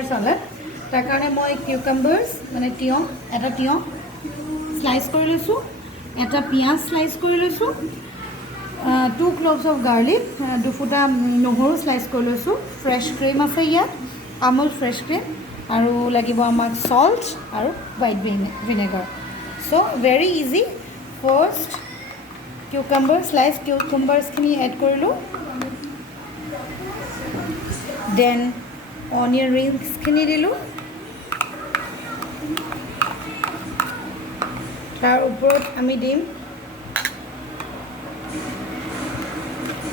কিউকাম্বাৰ salad তাৰ কাৰণে মই কিউকাম্বাৰ্ছ মানে তিয়ঁহ এটা তিয়ঁহ স্লাইচ কৰি লৈছোঁ এটা পিঁয়াজ স্লাইচ কৰি লৈছোঁ 2 cloves of garlic দুফুটা নহৰু স্লাইচ কৰি লৈছোঁ ফ্ৰেছ ক্ৰীম আছে ইয়াত আমুল ফ্ৰেছ ক্ৰীম আৰু লাগিব আমাক সল্ট আৰু white vinegar so' very easy first cucumber slice কিউকাম্বাৰ্ছখিনি এড কৰিলোঁ দেন অনিয়ন ৰিংছখিনি দিলোঁ তাৰ ওপৰত আমি দিম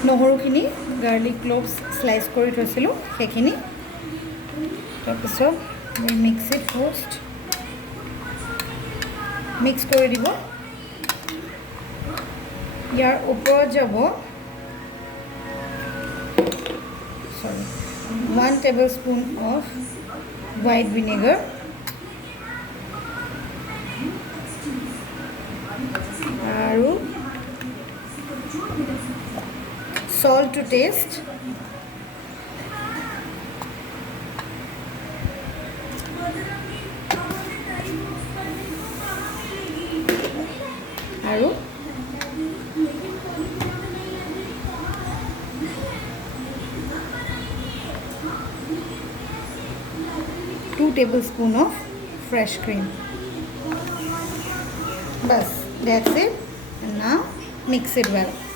নহৰুখিনি গাৰ্লিক ক্ল'ভছ স্লাইচ কৰি থৈছিলোঁ সেইখিনি তাৰপিছত মিক্স ইট ফাৰ্ষ্ট মিক্স কৰি দিব ইয়াৰ ওপৰত যাব 1 tablespoon of white vinegar আৰু salt to taste আৰু two tablespoons of fresh cream. Bas, that's it. And now mix it well.